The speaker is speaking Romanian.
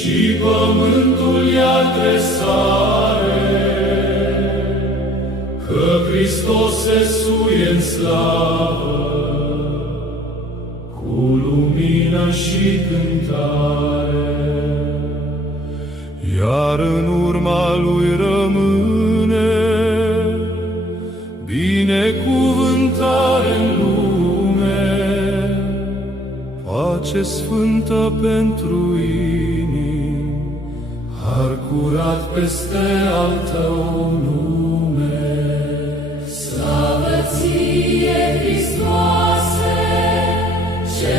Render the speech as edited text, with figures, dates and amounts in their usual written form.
și pământul ia tresare, că Hristos se suie în slavă, cu lumină și cântare. Iar în urma lui rămâne binecuvântare în lume, pace sfântă pentru inimi, har curat peste al tău nume. Slavă ție, Hristoase, ce